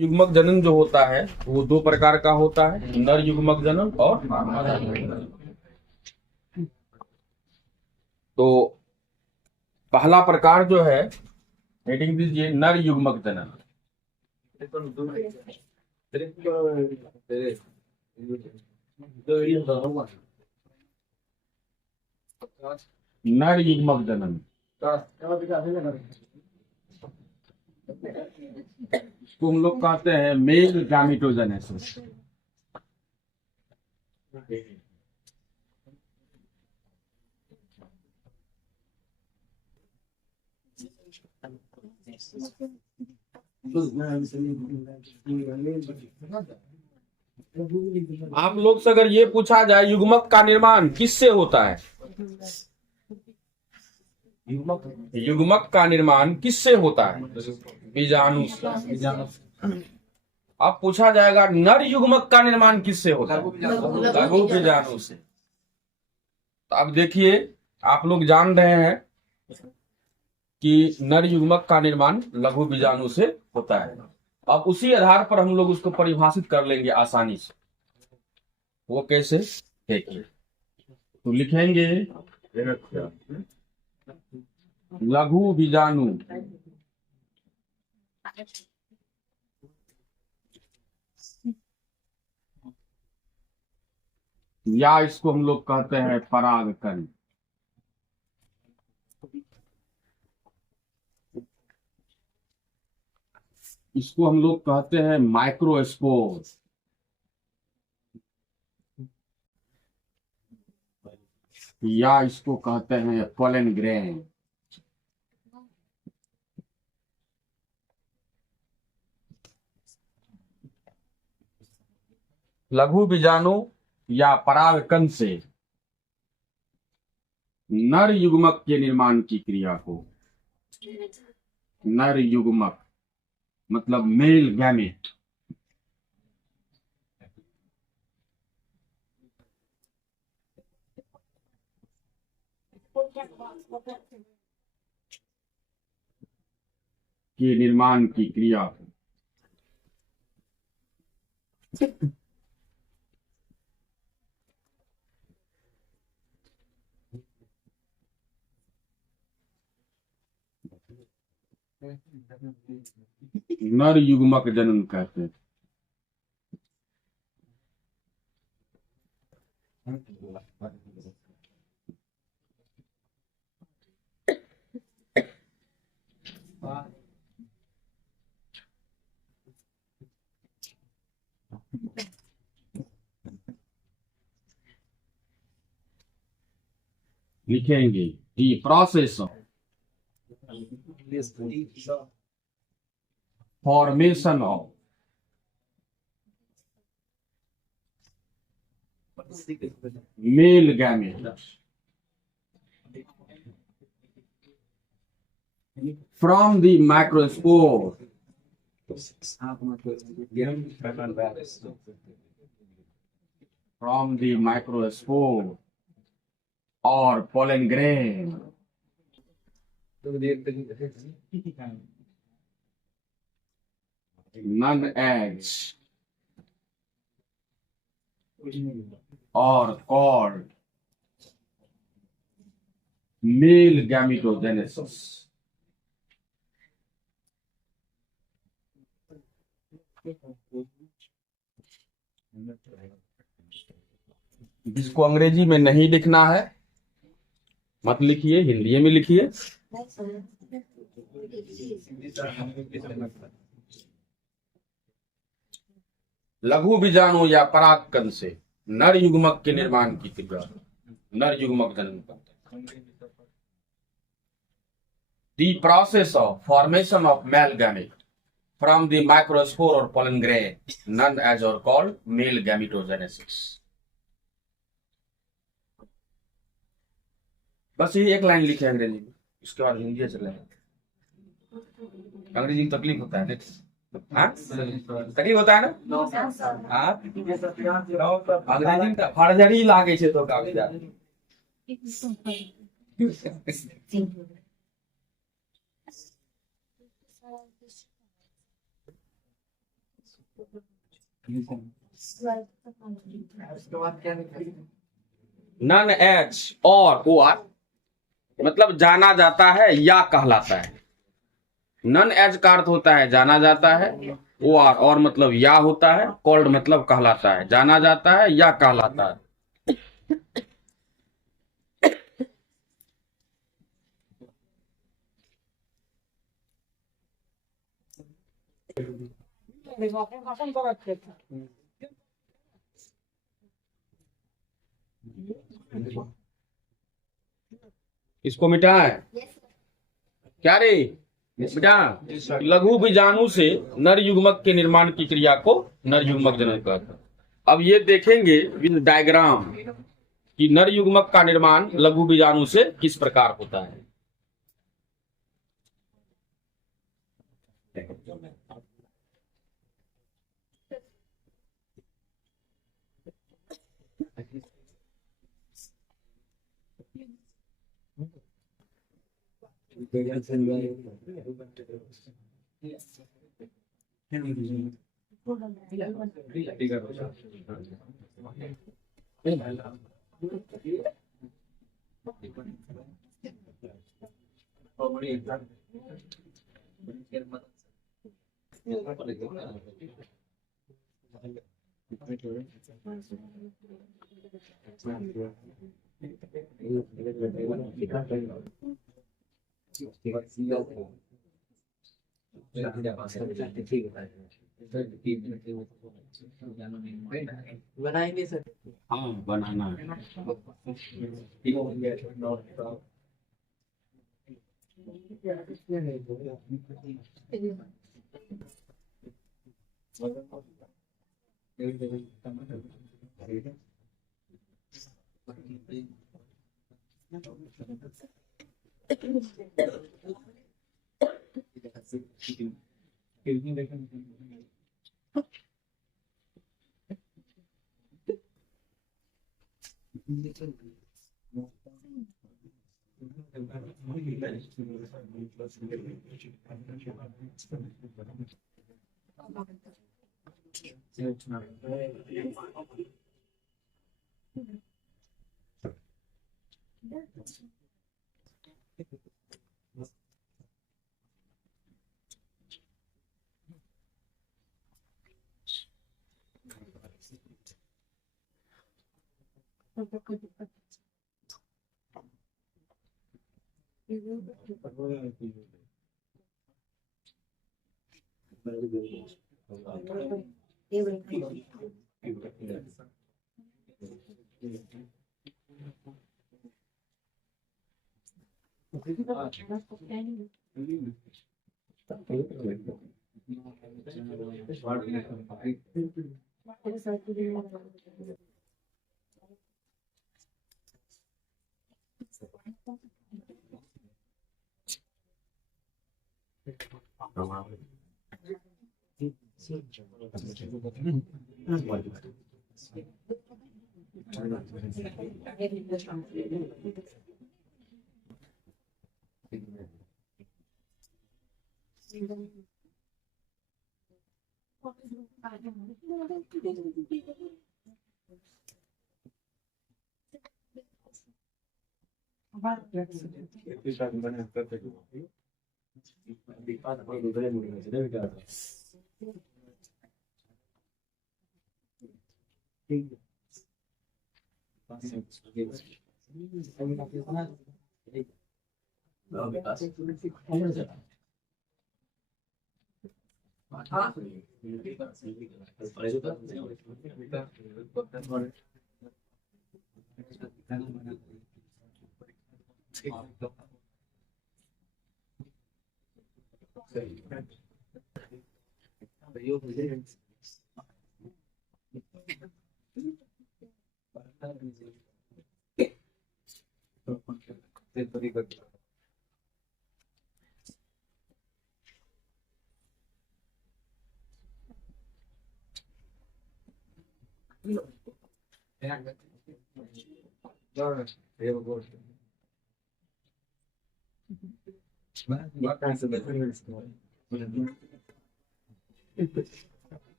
युग्मक जनन जो होता है वो दो प्रकार का होता है, नर युग्मक जनन और मादा युग्मक जनन। तो पहला प्रकार जो है, हेडिंग दीजिए नर युग्मक जनन। नर युग्मक जनन इसको हम लोग कहते हैं मेल गैमेटोजेनेसिस। आप लोग से अगर ये पूछा जाए युग्मक का निर्माण किससे होता है, युग्मक का निर्माण किससे होता है? बीजाणु से। अब पूछा जाएगा नर युग्मक का निर्माण किससे होता है? लघु बीजाणु से। तो अब देखिए, आप लोग जान रहे हैं कि नर युग्मक का निर्माण लघु बीजाणु से होता है। अब उसी आधार पर हम लोग उसको परिभाषित कर लेंगे आसानी से। वो कैसे, देखिए। तो लिखेंगे लघु बीजाणु या इसको हम लोग कहते हैं परागकण। इसको हम लोग कहते हैं माइक्रोस्पोर या इसको कहते हैं पोलन ग्रेन। लघु बीजाणु या परागकण से नर युग्मक के निर्माण की क्रिया को, नर युग्मक मतलब मेल गैमेट, के निर्माण की क्रिया को नर युग्मक जनन कहते हैं। लिखेंगे the process of formation of male gamete from the macrospore from the microspore or pollen grain none eggs or called male gametogenesis। जिसको अंग्रेजी में नहीं लिखना है मत लिखिए, हिंदी में लिखिए। लघु बीजाणु या परागकण से नर युग्मक के निर्माण की क्रिया नर युग्मक जनन करते हैं। The process of formation of male gamete from the microspore or pollen grain, none as are called male gametogenesis। बस ये एक लाइन लिखे अंग्रेजी में, इसके बाद हिंदी चले। अंग्रेजी में तकलीफ होता है, तकलीफ होता है ना। अंग्रेजी में फर्जरी लागे छे तो कागज उसके बाद क्या लिखेंगे? नन एज और आर मतलब जाना जाता है या कहलाता है। नन एज का अर्थ होता है जाना जाता है, ओ आर और मतलब या होता है, कॉल्ड मतलब कहलाता है, जाना जाता है या कहलाता है। इसको मिटाए क्या रे बेटा? लघु बीजाणु से नर युग्मक के निर्माण की क्रिया को नर युग्मक जनन कहते हैं। अब ये देखेंगे विद डायग्राम कि नर युग्मक का निर्माण लघु बीजाणु से किस प्रकार होता है। बनाएंगे सर। हाँ बनाना है।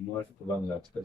मस्त बन जाता है।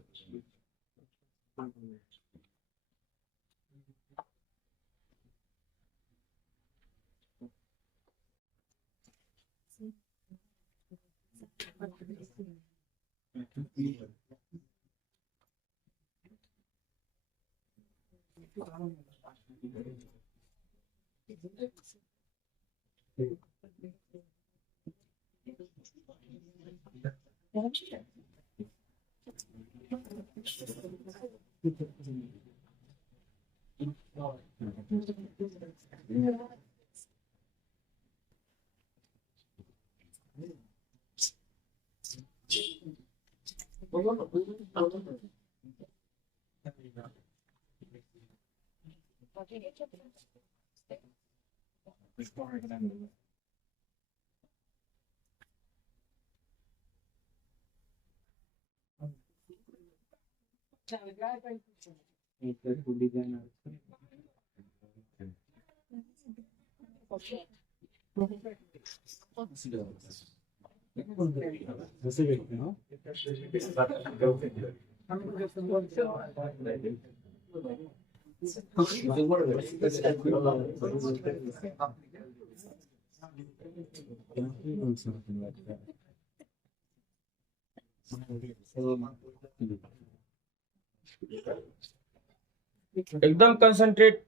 एकदम कंसंट्रेट,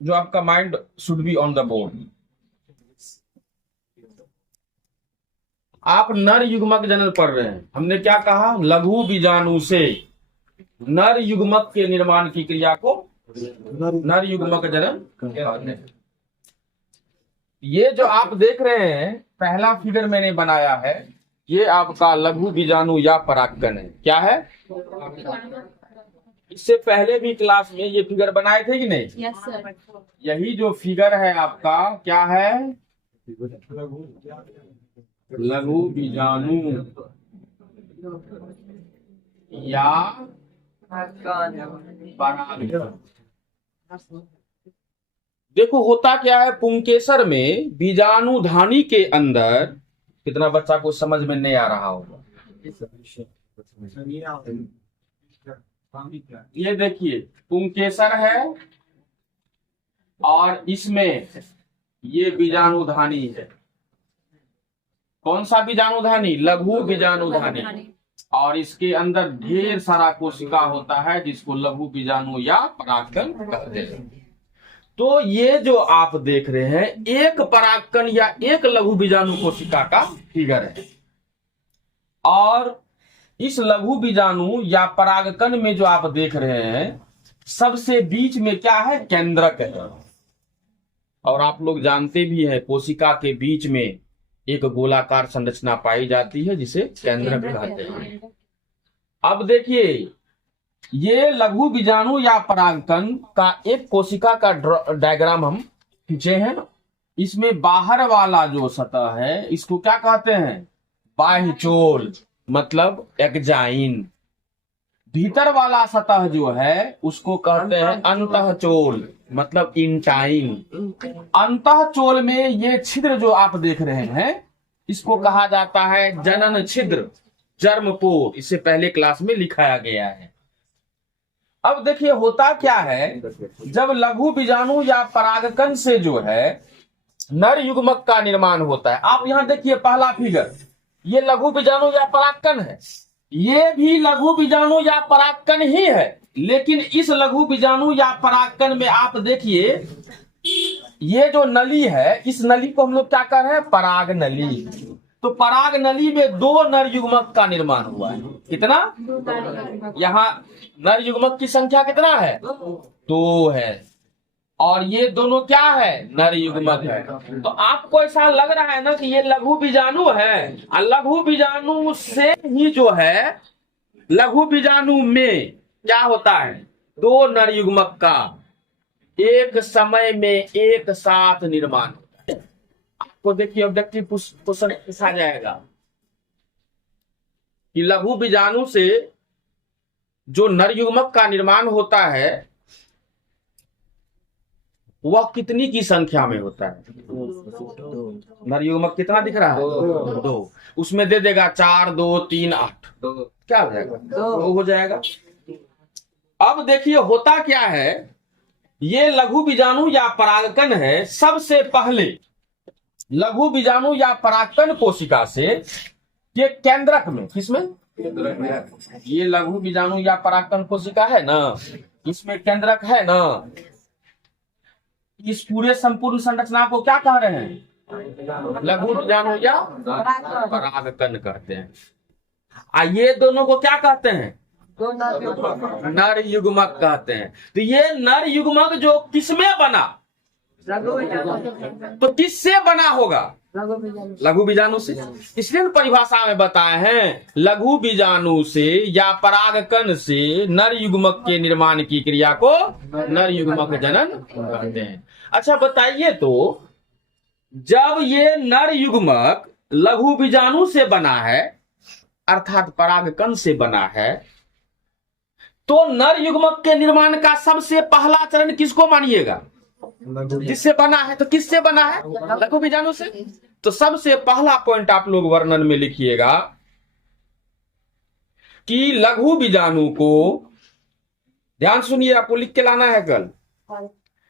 जो आपका mind should be on the board. आप नर युग्मक जनन पढ़ रहे हैं। हमने क्या कहा? लघु बीजाणु से नर युग्मक के निर्माण की क्रिया को नर युग्मक जनन कहते हैं। ये जो आप देख रहे हैं, पहला फिगर मैंने बनाया है, ये आपका लघु बीजाणु या परागकण है। क्या है? इससे पहले भी क्लास में ये फिगर बनाए थे कि नहीं? Yes sir. यही जो फिगर है आपका क्या है? लघु बीजाणु या परागकण। देखो होता क्या है, पुंकेसर में बीजाणुधानी के अंदर, कितना बच्चा को समझ में नहीं आ रहा होगा, ये देखिए पुंकेसर है और इसमें ये बीजाणुधानी है। कौन सा बीजाणुधानी? लघु बीजाणुधानी। और इसके अंदर ढेर सारा कोशिका होता है जिसको लघु बीजाणु या परागकण कहते हैं। तो ये जो आप देख रहे हैं, एक परागकण या एक लघु बीजाणु कोशिका का फिगर है। और इस लघु बीजाणु या परागकण में जो आप देख रहे हैं, सबसे बीच में क्या है? केंद्रक है। और आप लोग जानते भी हैं, कोशिका के बीच में एक गोलाकार संरचना पाई जाती है जिसे केंद्रक कहते हैं। अब देखिए, ये लघु बीजाणु या परागकण का एक कोशिका का डायग्राम हम खींचे हैं। इसमें बाहर वाला जो सतह है, इसको क्या कहते हैं? बाह्यचोल, मतलब एक्जाइन। भीतर वाला सतह जो है उसको कहते हैं अंतःचोल, मतलब इंटाइन। अंतःचोल में ये छिद्र जो आप देख रहे हैं, इसको कहा जाता है जनन छिद्र, जर्मपोर। इससे पहले क्लास में लिखाया गया है। अब देखिए होता क्या है, जब लघु बीजाणु या परागकण से जो है नर युग्मक का निर्माण होता है। आप यहां देखिए पहला फिगर, ये लघु बीजाणु या परागकण है। ये भी लघु बीजाणु या परागकण ही है, लेकिन इस लघु बीजाणु या परागकण में आप देखिए, ये जो नली है, इस नली को हम लोग क्या कर रहे हैं? पराग नली। तो पराग नली में दो नर युग्मक का निर्माण हुआ है। कितना? यहाँ नर युग्मक की संख्या कितना है? 2 है। और ये दोनों क्या है? नर युग्मक है। तो आपको ऐसा लग रहा है ना कि ये लघु बीजाणु है, और लघु बीजाणु से ही जो है, लघु बीजाणु में क्या होता है? 2 नर युग्मक का एक समय में एक साथ निर्माण होता है। आपको देखिए ऑब्जेक्टिव क्वेश्चन पूछा जाएगा, कि लघु बीजाणु से जो नर युग्मक का निर्माण होता है वह कितनी की संख्या में होता है? नर युग्मक कितना दिख रहा है? दो। उसमें दे देगा 4, 2, 3, 8, क्या हो जाएगा? 2 हो जाएगा। अब देखिए होता क्या है, ये लघु बीजाणु या परागकण है, सबसे पहले लघु बीजाणु या परागकण कोशिका से के केंद्रक में, किसमें? ये लघु बीजाणु या परागकण कोशिका है ना, इसमें केंद्रक है ना, इस पूरे संपूर्ण संरचना को क्या कह रहे हैं? लघु बीजाणु या परागकण कहते हैं। ये दोनों को क्या कहते हैं? नर युग्मक कहते हैं। तो ये नर युग्मक जो किसमें बना, तो किससे बना होगा? लघु बीजाणु से। इसलिए परिभाषा में बताए हैं लघु बीजाणु से या परागकण से नर युग्मक के निर्माण की क्रिया को नर युग्मक जनन कहते हैं। अच्छा बताइए तो, जब ये नर युग्मक लघु बीजाणु से बना है अर्थात परागकण से बना है, तो नर युग्मक के निर्माण का सबसे पहला चरण किसको मानिएगा? जिससे बना है। तो किससे बना है? लघु बीजाणु से। तो सबसे पहला पॉइंट आप लोग वर्णन में लिखिएगा कि लघु बीजाणु को, ध्यान सुनिए, आपको लिख के लाना है कल,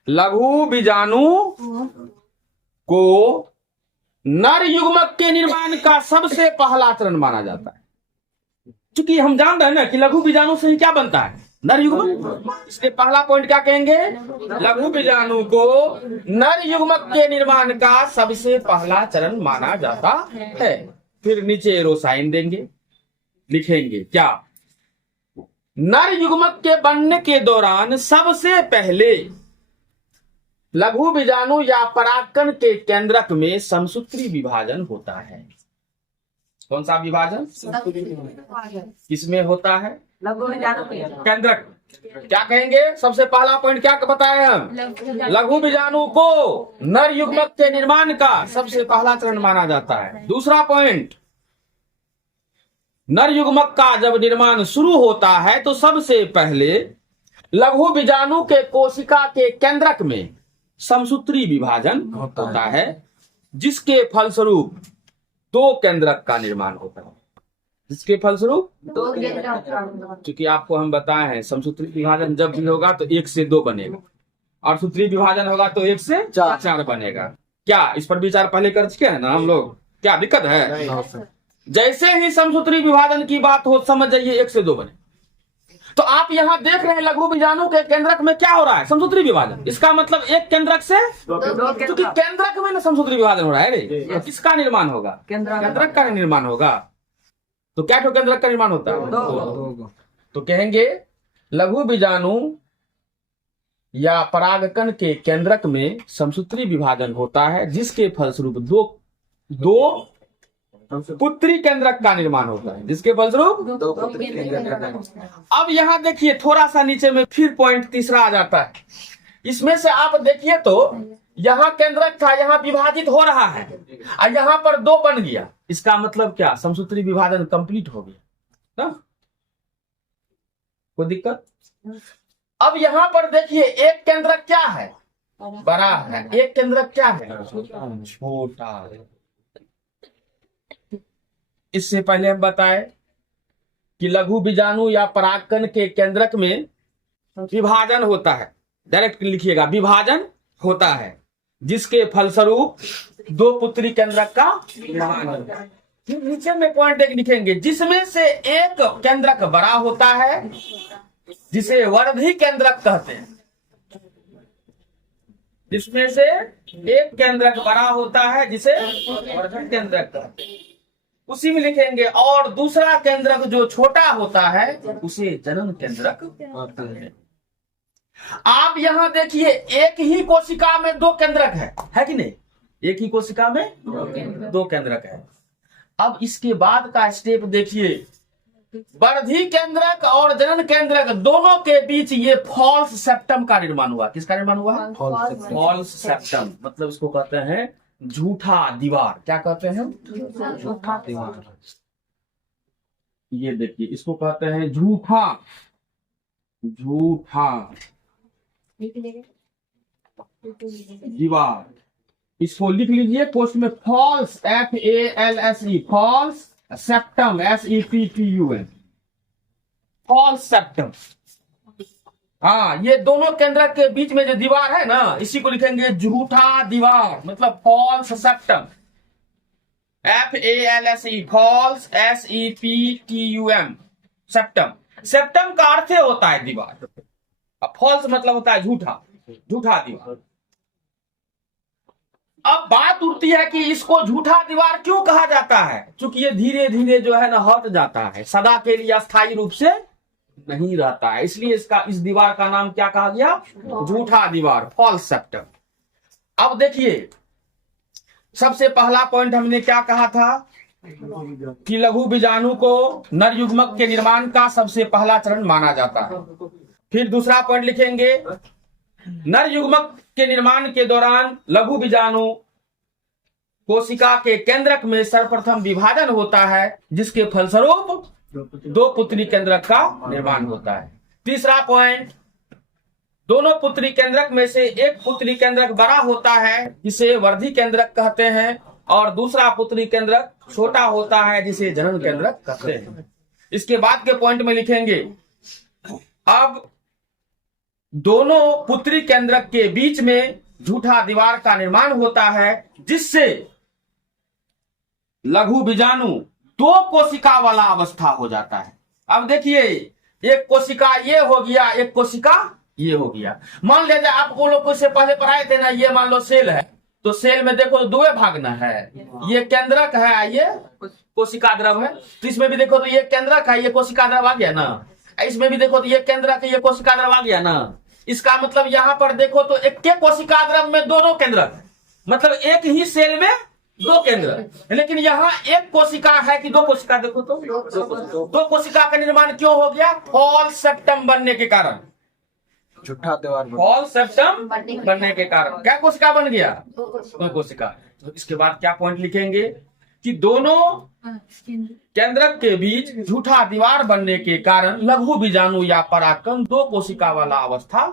लघु बीजाणु को नर युग्मक के निर्माण का सबसे पहला चरण माना जाता है। क्योंकि हम जान रहे हैं ना कि लघु बीजाणु से ही क्या बनता है? नर युग्मक। इसलिए पहला पॉइंट क्या कहेंगे? लघु बीजाणु को नर युग्मक के निर्माण का सबसे पहला चरण माना जाता है। फिर नीचे एरो साइन देंगे, लिखेंगे क्या? नर युग्मक के बनने के दौरान सबसे पहले लघु बीजाणु या परागकण के केंद्रक में समसूत्री विभाजन होता है। कौन सा विभाजन? किसमें होता है? केंद्रक। क्या कहेंगे? सबसे पहला पॉइंट क्या बताए हम? लघु बीजाणु को नर युग्मक के निर्माण का सबसे पहला चरण माना जाता है। दूसरा पॉइंट, नर युग्मक का जब निर्माण शुरू होता है तो सबसे पहले लघु बीजाणु के कोशिका के केंद्रक में समसूत्री विभाजन होता है, जिसके फलस्वरूप 2 केंद्रक का निर्माण होता है। जिसके फलस्वरूप 2 केंद्रक। क्योंकि आपको हम बताए हैं समसूत्री विभाजन जब भी होगा तो 1 से 2 बनेगा, और सूत्री विभाजन होगा तो 1 से 4 बनेगा। क्या इस पर विचार पहले कर चुके हैं ना हम लोग? क्या दिक्कत है? जैसे ही समसूत्री विभाजन की बात हो समझ जाइए 1 से 2 बने। तो आप यहाँ देख रहे हैं लघु बीजाणु के केंद्रक में क्या हो रहा है? समसूत्री विभाजन। इसका मतलब एक केंद्रक से, क्योंकि केंद्रक में ना समसूत्री विभाजन हो रहा है रे, तो किसका निर्माण होगा? केंद्रक का निर्माण होगा। तो क्या ठो केंद्रक का निर्माण होता है? 2। तो कहेंगे लघु बीजाणु या परागकण के केंद्रक में समसूत्री विभाजन होता है, जिसके फलस्वरूप दो पुत्री केंद्रक का निर्माण होता है, जिसके फलस्वरूप 2 पुत्री केंद्रक। अब यहाँ देखिए थोड़ा सा नीचे में फिर पॉइंट तीसरा आ जाता है। इसमें से आप देखिए तो यहाँ केंद्रक था, यहाँ विभाजित हो रहा है, और यहाँ पर 2 बन गया। इसका मतलब क्या? समसूत्री विभाजन कंप्लीट हो गया ना? कोई दिक्कत? अब यहाँ पर देखिए एक केंद्रक क्या है? बड़ा है। एक केंद्रक क्या है? छोटा है। इससे पहले हम बताए कि लघु बीजाणु या परागकण के केंद्रक में विभाजन होता है। डायरेक्ट लिखिएगा, विभाजन होता है, जिसके फलस्वरूप 2 पुत्री केंद्रक का निर्माण होता है। नीचे में पॉइंट 1 लिखेंगे, जिसमें से एक केंद्रक बड़ा होता है, जिसे वर्धी केंद्रक कहते हैं। जिसमें से एक केंद्रक बड़ा होता है, जिसे वर्धन केंद्रक कहते हैं। उसी में लिखेंगे, और दूसरा केंद्रक जो छोटा होता है उसे जनन केंद्रक कहते हैं। आप यहाँ देखिए एक ही कोशिका में 2 केंद्रक है कि नहीं? एक ही कोशिका में 2 केंद्रक है। अब इसके बाद का स्टेप देखिए, वर्धी केंद्रक और जनन केंद्रक दोनों के बीच ये फॉल्स सेप्टम का निर्माण हुआ। किसका निर्माण हुआ? False septum. मतलब इसको कहते हैं झूठा दीवार। क्या कहते हैं? झूठा दीवार। ये देखिए, इसको कहते हैं झूठा, झूठा दीवार। इसको लिख लीजिए पोस्ट में, false, FALSE, false septum, SEPTUM, false septum. हाँ, ये दोनों केंद्रक के बीच में जो दीवार है ना, इसी को लिखेंगे झूठा दीवार, मतलब false septum, FALSE, false SEPTUM, septum. Septum का अर्थ होता है दीवार, अब फॉल्स मतलब होता है झूठा, झूठा दीवार। अब बात उठती है कि इसको झूठा दीवार क्यों कहा जाता है, क्योंकि ये धीरे धीरे जो है ना हट जाता है, सदा के लिए अस्थायी रूप से नहीं रहता है, इसलिए इस दीवार का नाम क्या कहा गया, झूठा दीवार, फॉल्स सेप्टम। अब देखिए, सबसे पहला पॉइंट हमने क्या कहा था कि लघु बीजाणु को नर युग्मक के निर्माण का सबसे पहला चरण माना जाता है। फिर दूसरा पॉइंट लिखेंगे, नर युग्मक के निर्माण के दौरान लघु बीजाणु कोशिका के केंद्रक में सर्वप्रथम विभाजन होता है, जिसके फलस्वरूप दो पुत्री केंद्रक का निर्माण होता है। तीसरा पॉइंट, दोनों पुत्री केंद्रक में से एक पुत्री केंद्रक बड़ा होता है, जिसे वर्धी केंद्रक कहते हैं, और दूसरा पुत्री केंद्रक छोटा होता है, जिसे जनन केंद्रक कहते हैं। इसके बाद के पॉइंट में लिखेंगे, अब दोनों पुत्री केंद्रक के बीच में झूठा दीवार का निर्माण होता है, जिससे लघु बीजाणु दो कोशिका वाला अवस्था हो जाता है। अब देखिए, एक कोशिका ये हो गया, एक कोशिका ये हो गया। मान लीजिए आप वो लोग से पहले पढ़ाए थे ना, ये मान लो सेल है, तो सेल में देखो दो भाग ना है, ये केंद्रक है, ये कोशिका द्रव है, तो इसमें भी देखो तो ये केंद्रक है, ये कोशिका द्रव आ गया ना, इसमें भी देखो तो ये केंद्रक है, ये कोशिका द्रव आ गया ना। इसका मतलब यहाँ पर देखो तो एक के कोशिका द्रव में दोनों केंद्रक, मतलब एक ही सेल में दो केंद्र, लेकिन यहाँ एक कोशिका है कि दो कोशिका, देखो तो दो कोशिका का निर्माण क्यों हो गया, फॉल्स सेप्टम बनने के कारण, झूठा दीवार, फॉल्स सेप्टम बनने के कारण क्या कोशिका बन गया, दो कोशिका। तो इसके बाद क्या पॉइंट लिखेंगे कि दोनों केंद्रक के बीच झूठा दीवार बनने के कारण लघु बीजाणु या परागकण दो कोशिका वाला अवस्था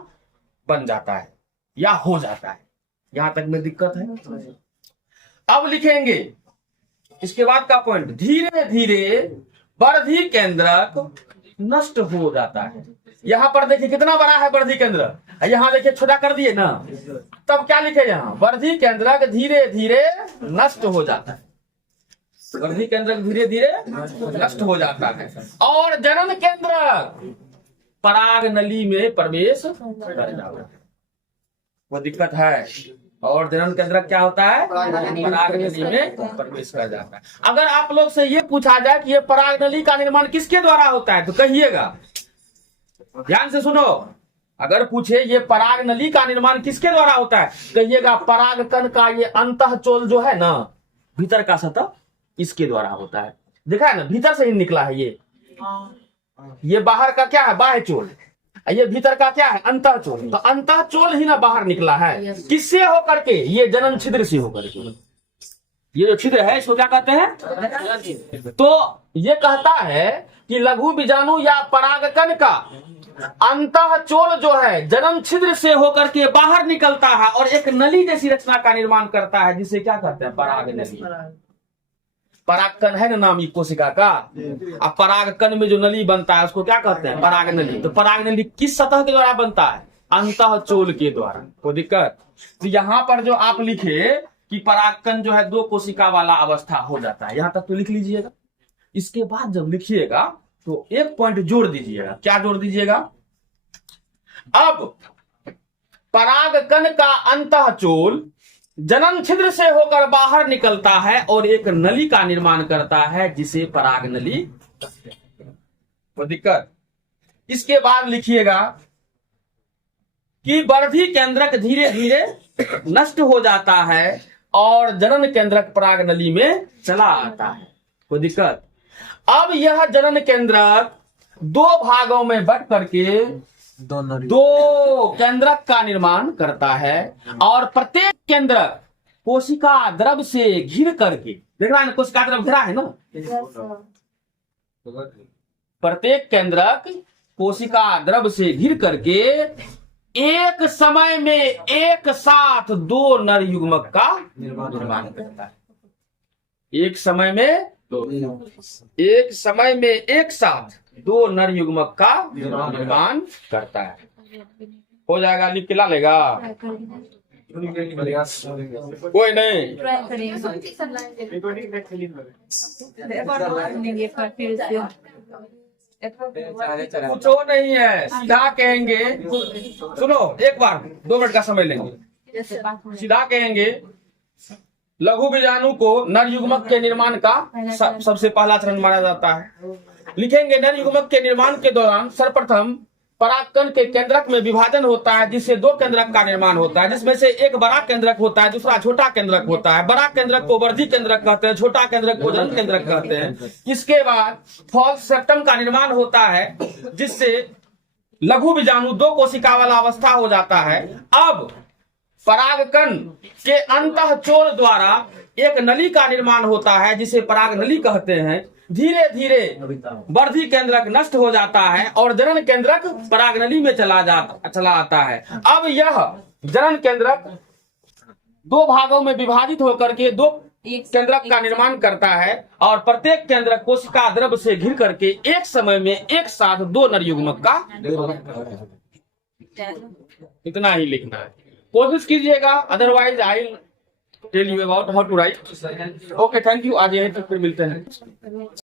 बन जाता है या हो जाता है। यहां तक में दिक्कत है। अब लिखेंगे इसके बाद का पॉइंट, धीरे धीरे वर्धी केंद्रक नष्ट हो जाता है। यहाँ पर देखिए कितना बड़ा है वर्धी केंद्र, यहाँ देखिए छोटा कर दिए ना, तब क्या लिखे यहाँ, वर्धी केंद्रक धीरे धीरे नष्ट हो जाता है, वर्धी केंद्रक धीरे धीरे नष्ट हो जाता है, और जनन केंद्रक पराग नली में प्रवेश कर जाता है। वो दिक्कत है। और जनन केंद्रक क्या होता है, पराग नली में प्रवेश कर जाता है। अगर आप लोग से ये पूछा जाए कि ये पराग नली का निर्माण किसके द्वारा होता है, तो कहिएगा, ध्यान से सुनो, अगर पूछे ये पराग नली का निर्माण किसके द्वारा होता है, कहिएगा परागकण का ये अंतःचोल जो है ना, भीतर का सतह, इसके द्वारा होता है। देखा है ना, भीतर से ही निकला है ये बाहर का क्या है, बाह्य चोल, ये भीतर का क्या है, अंतःचोल। तो अंतःचोल ही ना बाहर निकला है, किससे होकर के, ये जनन छिद्र से होकर के। ये जो छिद्र है इसको क्या कहते हैं, तो ये कहता है कि लघु बीजाणु या परागकण का अंतःचोल जो है जनन छिद्र से होकर के बाहर निकलता है और एक नली जैसी रचना का निर्माण करता है, जिसे क्या कहते हैं, पराग नली। परागकण है ना नाम ये कोशिका का, अब परागकण में जो नली बनता है उसको क्या कहते हैं, पराग नली। तो पराग नली किस सतह के द्वारा बनता है, अंतःचोल के द्वारा। कोई दिक्कत, तो यहाँ पर जो आप लिखे कि परागकण जो है दो कोशिका वाला अवस्था हो जाता है, यहाँ तक तो लिख लीजिएगा। इसके बाद जब लिखिएगा तो एक पॉइंट जोड़ दीजिएगा। क्या जोड़ दीजिएगा, अब परागकण का अंतःचोल जनन छिद्र से होकर बाहर निकलता है और एक नली का निर्माण करता है, जिसे पराग नली। कोई दिक्कत, इसके बाद लिखिएगा कि वर्धी केंद्रक धीरे धीरे नष्ट हो जाता है और जनन केंद्रक पराग नली में चला आता है। कोई दिक्कत, अब यह जनन केंद्रक दो भागों में बट करके दो केंद्रक का निर्माण करता है, और प्रत्येक केंद्रक कोशिका द्रव से घिर करके, देख रहा है ना, कोशिका द्रव घिरा है ना, प्रत्येक केंद्रक कोशिका द्रव से घिर करके एक समय में एक साथ दो नर युग्मक का निर्माण करता है। एक समय में एक साथ दो नर युग्मक का निर्माण करता है। हो जाएगा, लिख के ला लेगा कोई नहीं। कुछ हो नहीं है, सीधा कहेंगे। सुनो, एक बार 2 मिनट का समय लेंगे। सीधा कहेंगे लघु बीजाणु को नर युग्मक के निर्माण का सबसे पहला चरण माना जाता है। लिखेंगे नर युग्मक के निर्माण के दौरान सर्वप्रथम परागकण के केंद्रक में विभाजन होता है, जिससे 2 केंद्रक का निर्माण होता है, जिसमें से एक बड़ा केंद्रक होता है, दूसरा छोटा केंद्रक होता है। बड़ा केंद्रक को वर्धी केंद्रक कहते हैं, छोटा केंद्रक को जनन केंद्रक कहते हैं। इसके बाद फॉल्स सेप्टम का निर्माण होता है, जिससे लघु बीजाणु 2 कोशिका वाला अवस्था हो जाता है। अब परागकण के अंतःचोल द्वारा एक नली का निर्माण होता है, जिसे पराग नली कहते हैं। धीरे धीरे वर्धी केंद्रक नष्ट हो जाता है और जनन केंद्रक पराग नली में चला आता है। अब यह जनन केंद्रक 2 भागों में विभाजित होकर के 2 केंद्रक का निर्माण करता है और प्रत्येक केंद्रक कोशिका द्रव से घिर करके एक समय में एक साथ 2 नर युग्मक का। इतना ही लिखना है, कोशिश कीजिएगा, otherwise I tell you about how to write. Okay, thank you. आज यहीं तक फिर मिलते हैं।